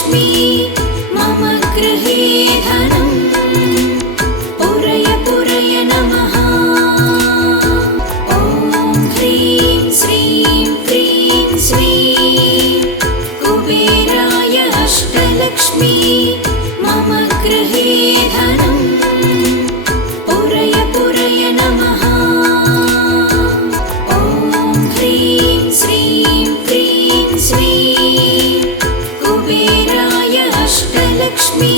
अष्टलक्ष्मी मम गृहे धनम् पूरय पूरय नमः। ॐ ह्रीं श्रीं क्रीं श्रीं कुबेराय अष्टलक्ष्मी मम गृहे धनम् पूरय पूरय नमः। ॐ ह्रीं श्रीं क्रीं श्रीं कुबेराय अष्टलक्ष्मी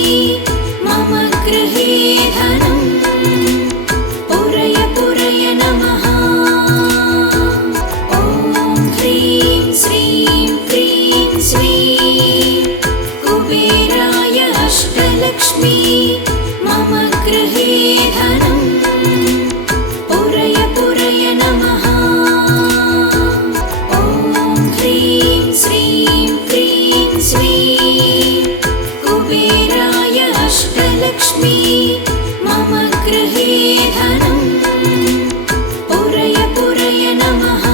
मम गृहे धनम् पूरय पूरय नमः। ॐ ह्रीं श्रीं क्रीं श्रीं कुबेराय अष्टलक्ष्मी मम गृहे धनम् पूरय पूरय नमः। ॐ ह्रीं श्रीं क्रीं श्रीं कुबेराय अष्टलक्ष्मी मम गृहे धनम् पूरय पूरय नमः।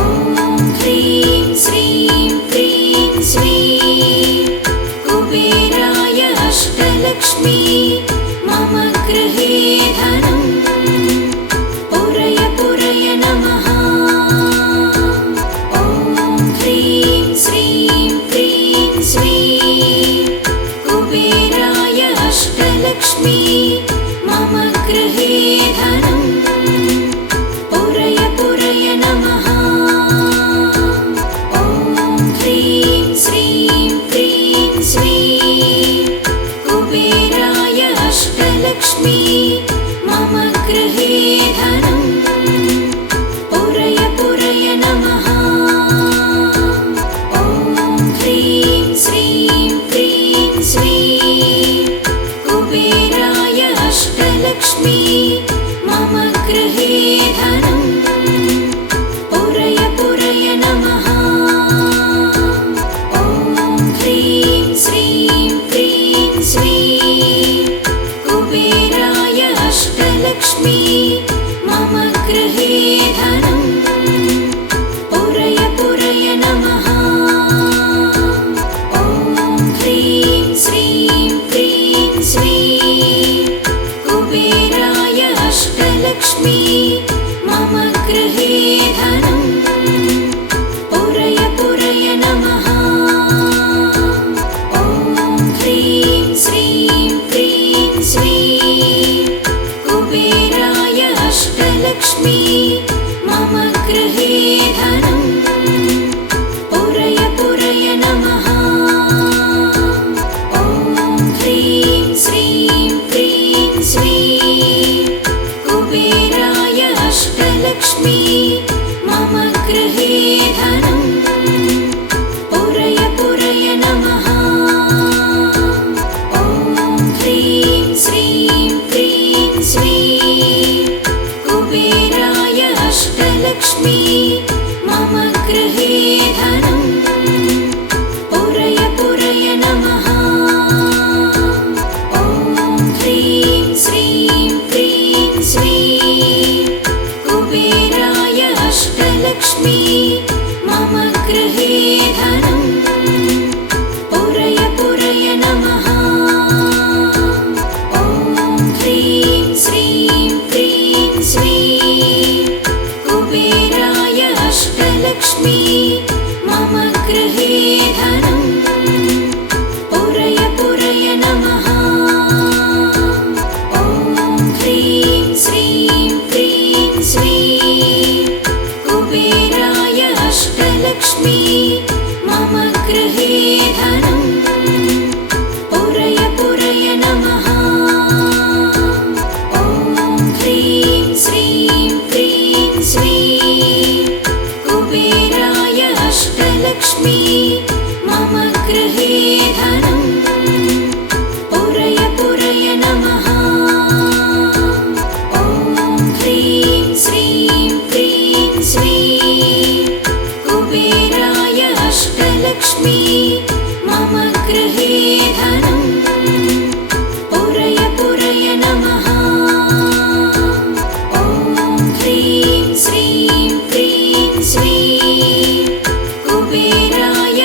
ॐ ह्रीं श्रीं क्रीं श्रीं कुबेराय अष्टलक्ष्मी मम गृहे धनम् पूरय पूरय नमः। ॐ ह्रीं श्रीं क्रीं श्रीं कुबेराय अष्टलक्ष्मी मम गृहे धनम् पूरय पूरय नमः। ॐ ह्रीं श्रीं क्रीं श्रीं कुबेराय अष्टलक्ष्मी मम गृहे धनम् पूरय पूरय नमः। ॐ ह्रीं श्रीं क्रीं श्रीं कुबेराय अष्टलक्ष्मी मम गृहे धनम् पूरय पूरय नमः। ॐ ह्रीं श्रीं क्रीं श्रीं कुबेराय अष्टलक्ष्मी मम गृहे धनम् पूरय पूरय नमः। ॐ ह्रीं श्रीं क्रीं श्रीं कुबेराय अष्टलक्ष्मी मम गृहे धनम् पूरय पूरय नमः। ॐ ह्रीं श्रीं क्रीं श्रीं कुबेराय अष्टलक्ष्मी मम गृहे धनम् पूरय पूरय नमः। ॐ ह्रीं श्रीं क्रीं श्रीं कुबेराय अष्टलक्ष्मी मम गृहे धनम् पूरय पूरय नमः। ॐ ह्रीं श्रीं क्रीं श्रीं कुबेराय अष्टलक्ष्मी मम गृहे धनम् पूरय पूरय नमः। ॐ ह्रीं श्रीं क्रीं श्रीं कुबेराय अष्टलक्ष्मी मम गृहे धनम् पूरय पूरय नमः। ॐ ह्रीं श्रीं क्रीं श्रीं कुबेराय अष्टलक्ष्मी मम गृहे धनम् पूरय पूरय नमः। ॐ ह्रीं श्रीं क्रीं श्रीं कुबेराय अष्टलक्ष्मी मम गृहे धनम् पूरय पूरय नमः। ॐ ह्रीं श्रीं क्रीं श्रीं कुबेराय अष्टलक्ष्मी मम गृहे धनम् पूरय पूरय नमः। ॐ ह्रीं श्रीं क्रीं श्रीं कुबेराय अष्टलक्ष्मी मम गृहे धनम् पूरय पूरय नमः। ॐ ह्रीं श्रीं क्रीं श्रीं कुबेराय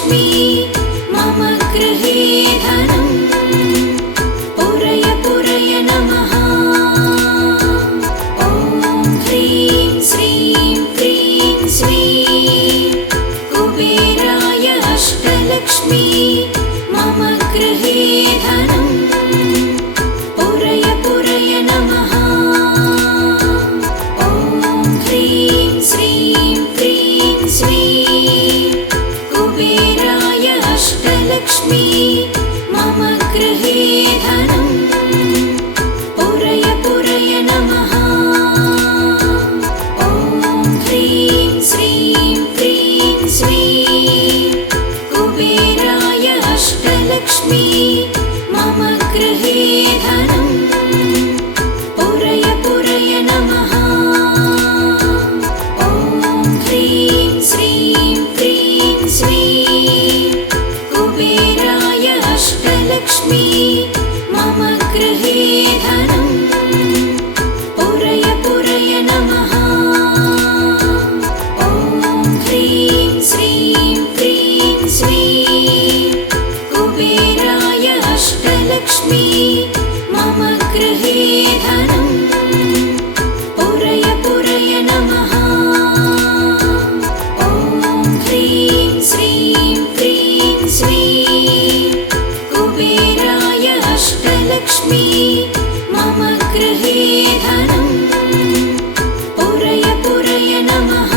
अष्टलक्ष्मी मम गृहे धनम् पुरय पुरय नमः। ॐ ह्रीं श्रीं क्रीं श्रीं कुबेराय अष्टलक्ष्मी मम गृहे धनम् पुरय पुरय नमः। ॐ ह्रीं श्रीं क्रीं श्रीं कुबेराय अष्टलक्ष्मी मम गृहे धनम् पुरय पुरय नमः। ॐ ह्रीं श्रीं क्रीं श्रीं कुबेराय अष्टलक्ष्मी मम गृहे धनम् पुरय पुरय नमः। ॐ ह्रीं श्रीं क्रीं श्रीं कुबेराय अष्टलक्ष्मी मम गृहे धनम् पुरय पुरय नमः। ॐ ह्रीं श्रीं क्रीं श्रीं कुबेराय अष्टलक्ष्मी मम गृहे धनम् पुरय पुरय नमः। ॐ ह्रीं श्रीं क्रीं श्रीं कुबेराय अष्टलक्ष्मी मम गृहे धनम् पुरय पुरय नमः।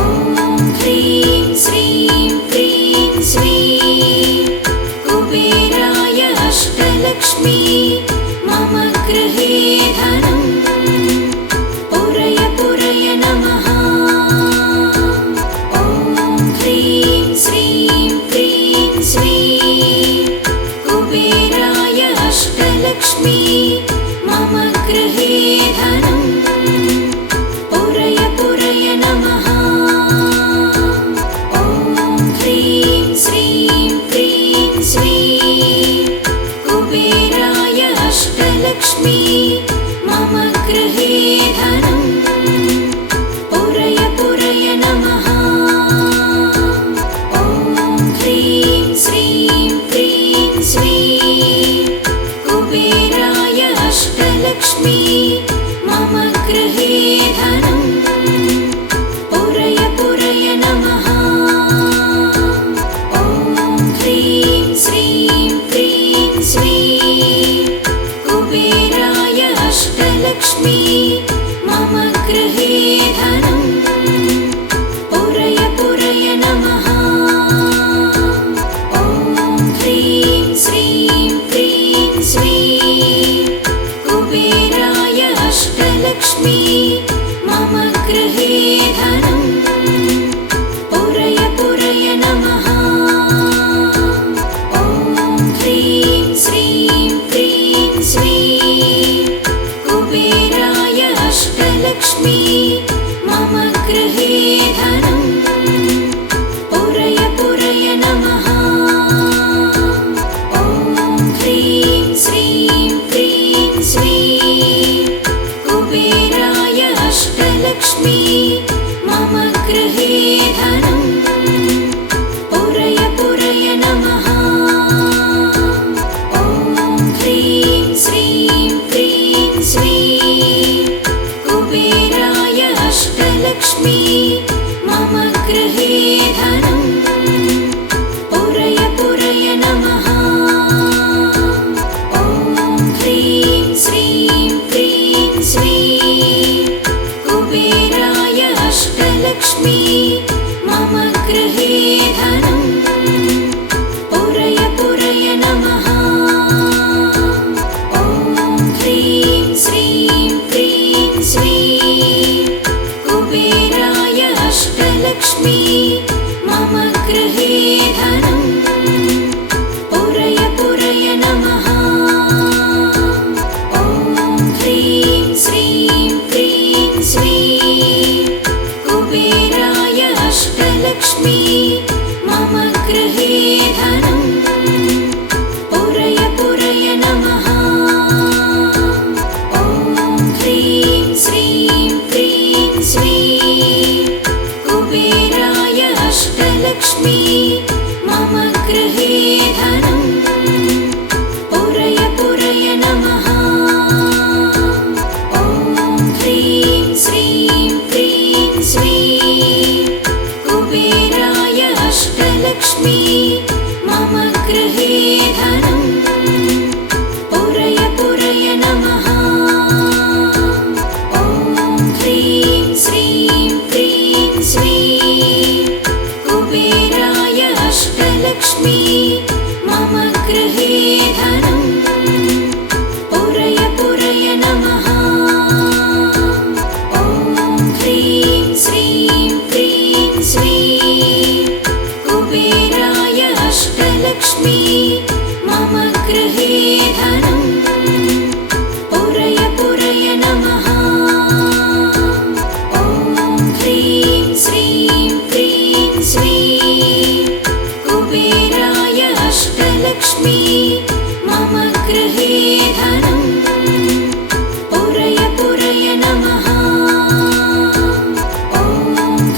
ॐ ह्रीं श्रीं क्रीं श्रीं कुबेराय अष्टलक्ष्मी मम गृहे धनम् पुरय पुरय नमः। ॐ ह्रीं श्रीं क्रीं श्रीं कुबेराय अष्टलक्ष्मी मम गृहे धनम् पुरय पुरय नमः। ॐ ह्रीं श्रीं क्रीं श्रीं कुबेराय अष्टलक्ष्मी मम गृहे धनम् पुरय पुरय नमः। ॐ ह्रीं श्रीं क्रीं श्रीं कुबेराय अष्टलक्ष्मी मम गृहे धनम् पुरय पुरय नमः। ॐ ह्रीं श्रीं क्रीं श्रीं कुबेराय अष्टलक्ष्मी मम गृहे धनम् पुरय पुरय नमः। ॐ ह्रीं श्रीं क्रीं श्रीं कुबेराय अष्टलक्ष्मी मम गृहे धनम् पुरय पुरय नमः। ॐ ह्रीं श्रीं क्रीं श्रीं कुबेराय अष्टलक्ष्मी मम गृहे धनम् पुरय पुरय नमः। ॐ ह्रीं श्रीं क्रीं श्रीं कुबेराय अष्टलक्ष्मी मम गृहे धनम् पुरय पुरय नमः। ॐ ह्रीं श्रीं क्रीं श्रीं कुबेराय अष्टलक्ष्मी मम गृहे धनम् पुरय पुरय नमः। ॐ ह्रीं श्रीं क्रीं श्रीं कुबेराय अष्टलक्ष्मी मम गृहे धनम् पुरय पुरय नमः। ॐ ह्रीं श्रीं क्रीं श्रीं कुबेराय अष्टलक्ष्मी मम गृहे धनम् पुरय पुरय नमः। ॐ ह्रीं श्रीं क्रीं श्रीं कुबेराय अष्टलक्ष्मी मम अष्टलक्ष्मी मम गृहे धनं पुरय पुरय नमः। ॐ ह्रीं श्रीं क्रीं श्रीं कुबेराय अष्टलक्ष्मी मम गृहे धनं पुरय पुरय नमः। ॐ ह्रीं श्रीं क्रीं श्रीं कुबेराय अष्टलक्ष्मी मम गृहे धनं पुरय पुरय नमः। ॐ ह्रीं श्रीं क्रीं श्रीं कुबेराय अष्टलक्ष्मी मम गृहे धनं पुरय पुरय नमः। ॐ ह्रीं श्रीं क्रीं श्रीं कुबेराय अष्टलक्ष्मी मम गृहे धनं पुरय पुरय नमः। ॐ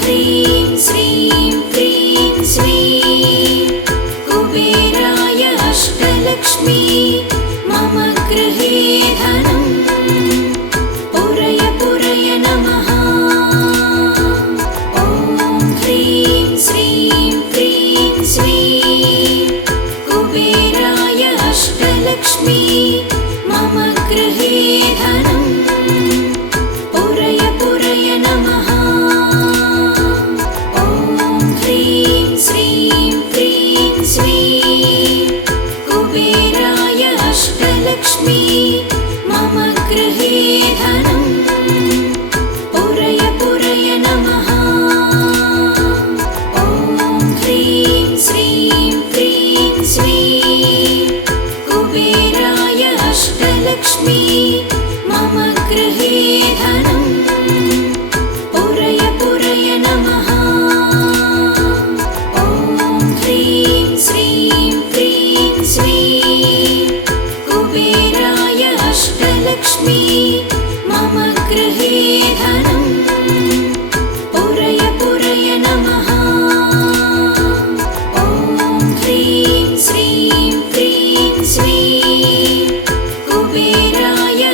ह्रीं श्रीं क्रीं श्रीं कुबेराय अष्टलक्ष्मी मम गृहे धनं पुरय पुरय नमः। ॐ ह्रीं श्रीं क्रीं श्रीं कुबेराय अष्टलक्ष्मी मम गृहे धनं पुरय पुरय नमः। ॐ ह्रीं श्रीं क्रीं श्रीं कुबेराय अष्टलक्ष्मी मम गृहे धनं पुरय पुरय नमः। ॐ ह्रीं श्रीं क्रीं श्रीं कुबेराय अष्टलक्ष्मी मम गृहे धनं पुरय पुरय नमः। ॐ ह्रीं श्रीं क्रीं श्रीं कुबेराय अष्टलक्ष्मी मम गृहे धनं पुरय पुरय नमः। ॐ ह्रीं श्रीं क्रीं श्रीं कुबेराय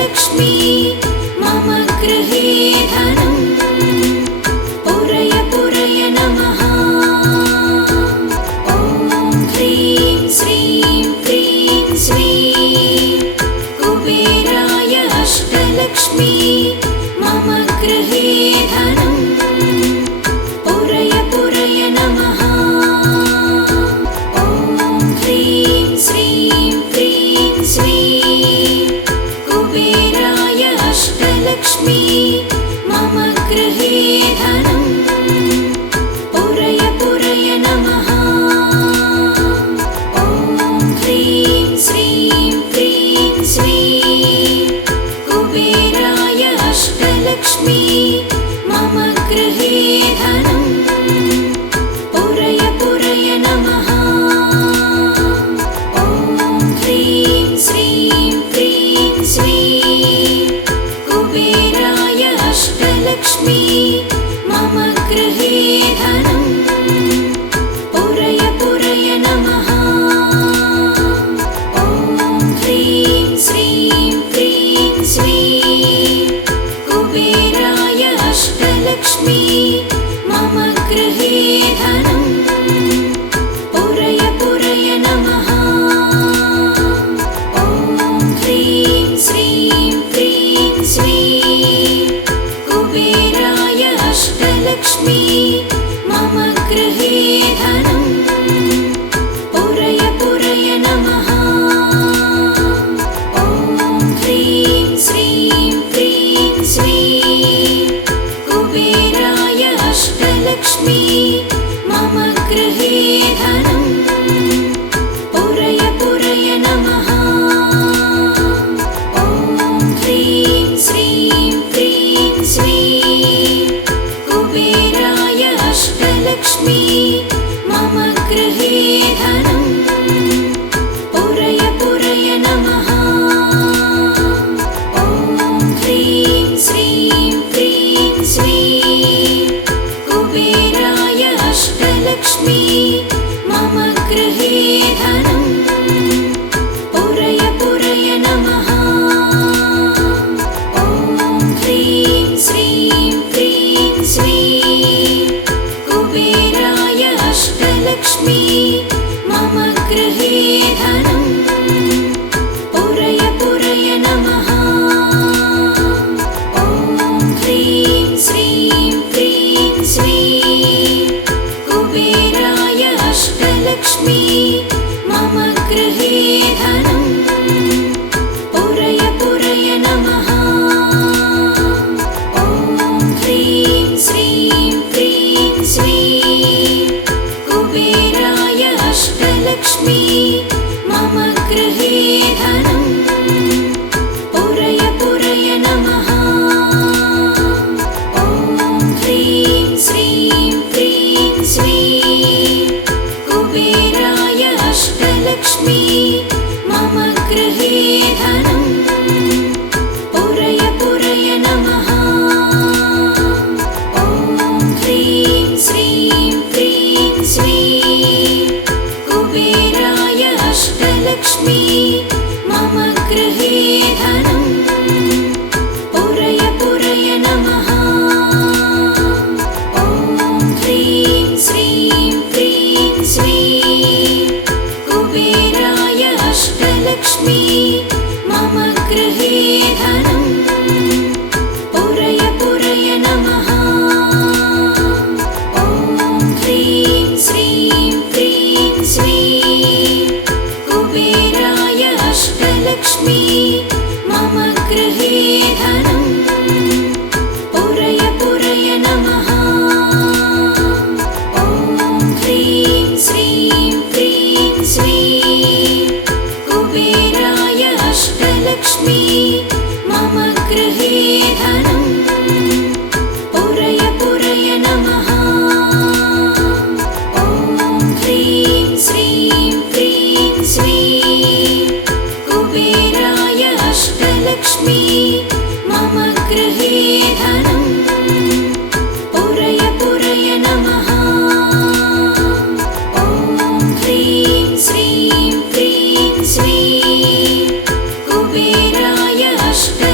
अष्टलक्ष्मी मम गृहे धनं पुरय पुरय नमः। ॐ ह्रीं श्रीं क्रीं श्रीं कुबेराय अष्टलक्ष्मी मम गृहे धनं पुरय पुरय नमः। ॐ ह्रीं श्रीं क्रीं श्रीं कुबेराय अष्टलक्ष्मी मम गृहे धनं पुरय पुरय नमः। ॐ ह्रीं श्रीं क्रीं श्रीं कुबेराय अष्टलक्ष्मी मम गृहे धनं पुरय पुरय नमः। ॐ ह्रीं श्रीं क्रीं श्रीं कुबेराय अष्टलक्ष्मी मम गृहे धनं पुरय पुरय नमः। ॐ ह्रीं श्रीं क्रीं श्रीं कुबेराय अष्टलक्ष्मी मम गृहे धनं पुरय पुरय नमः। ॐ ह्रीं श्रीं क्रीं श्रीं कुबेराय अष्टलक्ष्मी मम गृहे धनं पुरय पुरय नमः। ॐ ह्रीं श्रीं क्रीं श्रीं कुबेराय अष्टलक्ष्मी मम गृहे धनं पुरय पुरय नमः। ॐ ह्रीं श्रीं क्रीं श्रीं कुबेराय अष्टलक्ष्मी मम गृहे धनं पुरय पुरय नमः। ॐ ह्रीं श्रीं क्रीं श्रीं कुबेराय अष्टलक्ष्मी मम गृहे धनं पुरय पुरय नमः। ॐ ह्रीं श्रीं क्रीं श्रीं कुबेराय अष्टलक्ष्मी मम गृहे धनं पुरय पुरय नमः। ॐ ह्रीं श्रीं क्रीं श्रीं कुबेराय अष्टलक्ष्मी मम गृहे धनं पुरय पुरय नमः। ॐ ह्रीं श्रीं क्रीं श्रीं कुबेराय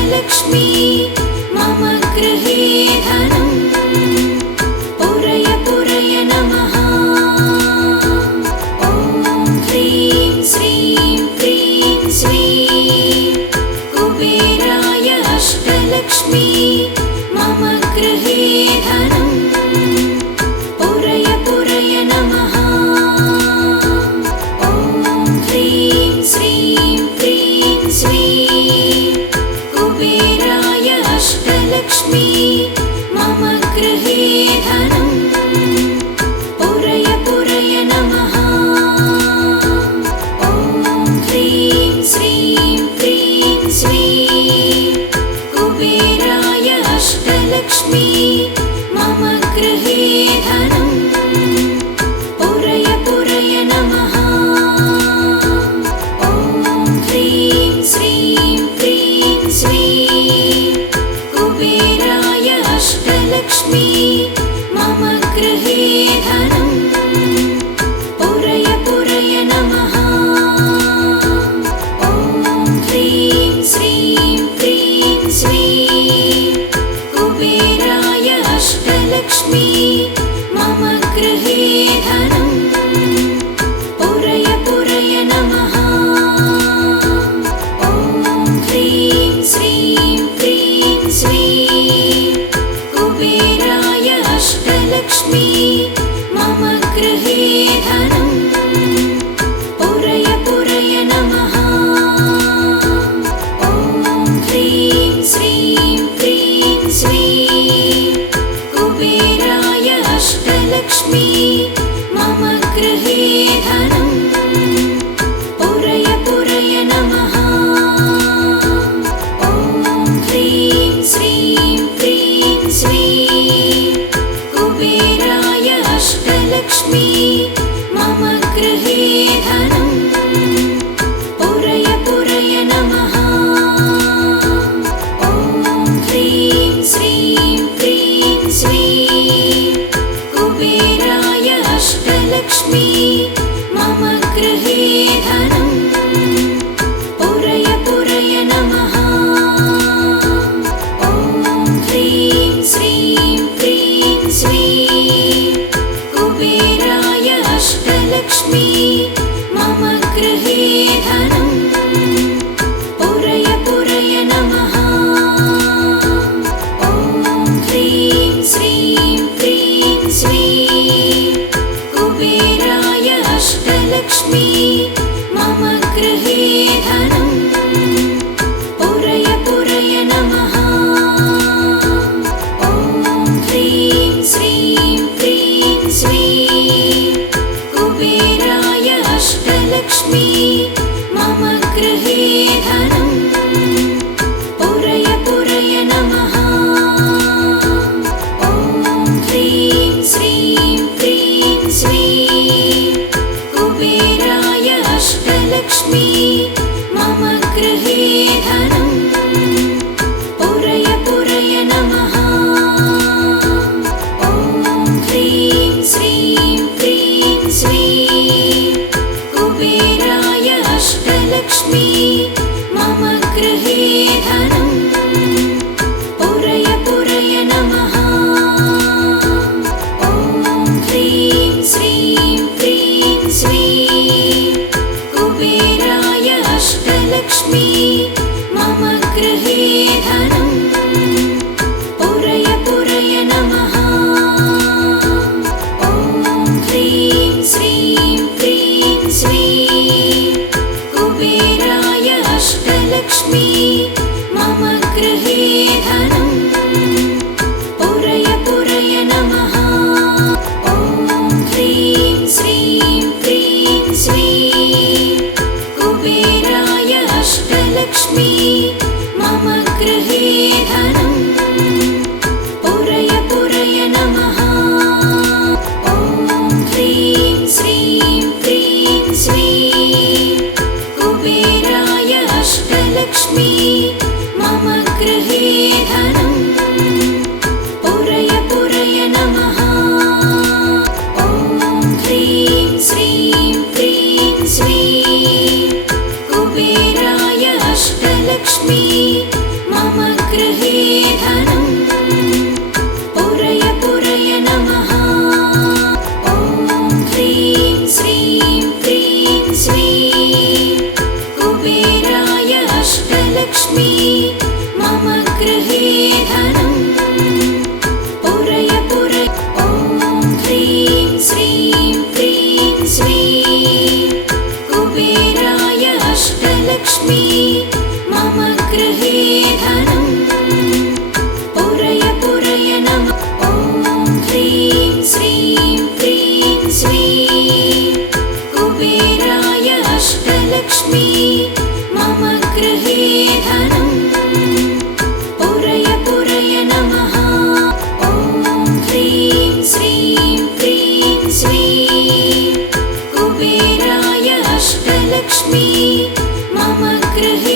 अष्टलक्ष्मी मम गृहे धनं पुरय पुरय नमः। ॐ ह्रीं श्रीं क्रीं श्रीं कुबेराय अष्टलक्ष्मी मम गृहे धनं पुरय पुरय नमः। ॐ ह्रीं श्रीं क्रीं श्रीं कुबेराय अष्टलक्ष्मी मम गृहे धनं पुरय पुरय नमः। ॐ ह्रीं श्रीं क्रीं श्रीं कुबेराय अष्टलक्ष्मी मम गृहे धनं पुरय पुरय नमः। ॐ ह्रीं श्रीं क्रीं श्रीं कुबेराय अष्टलक्ष्मी मम गृहे धनं पुरय पुरय नमः। ॐ ह्रीं श्रीं क्रीं श्रीं कुबेराय अष्टलक्ष्मी मम गृहे धनं पुरय पुरय नमः। ॐ ह्रीं श्रीं क्रीं श्रीं कुबेराय अष्टलक्ष्मी मम गृहे धनं पुरय पुरय नमः। ॐ ह्रीं श्रीं क्रीं श्रीं कुबेराय अष्टलक्ष्मी मम गृहे धनं पुरय पुरय नमः। ॐ ह्रीं श्रीं क्रीं श्रीं कुबेराय अष्टलक्ष्मी मम गृहे धनं पुरय पुरय नमः। ॐ ह्रीं श्रीं क्रीं श्रीं कुबेराय अष्टलक्ष्मी मम गृहे धनं पुरय पुरय नमः। ॐ ह्रीं श्रीं क्रीं श्रीं कुबेराय अष्टलक्ष्मी मम गृहे धनं पुरय पुरय नमः। ॐ ह्रीं श्रीं क्रीं श्रीं कुबेराय अष्टलक्ष्मी मम गृहे धनं पुरय पुरय नमः। ॐ ह्रीं श्रीं क्रीं श्रीं कुबेराय अष्टलक्ष्मी मम गृहे धनं पुरय पुरय नमः। ॐ ह्रीं श्रीं क्रीं श्रीं कुबेराय गृहे धनम् पुरय पुरय ॐ ह्रीं श्रीं क्रीं श्रीं कुबेराय अष्टलक्ष्मी मम गृहे धनम् पुरय पुरय नमः ॐ ह्रीं श्रीं क्रीं श्रीं कुबेराय अष्टलक्ष्मी मम गृहे धनम् पुरय पुरय नमः ॐ ह्रीं श्रीं क्रीं श्रीं कुबेराय अष्टलक्ष्मी मम गृहे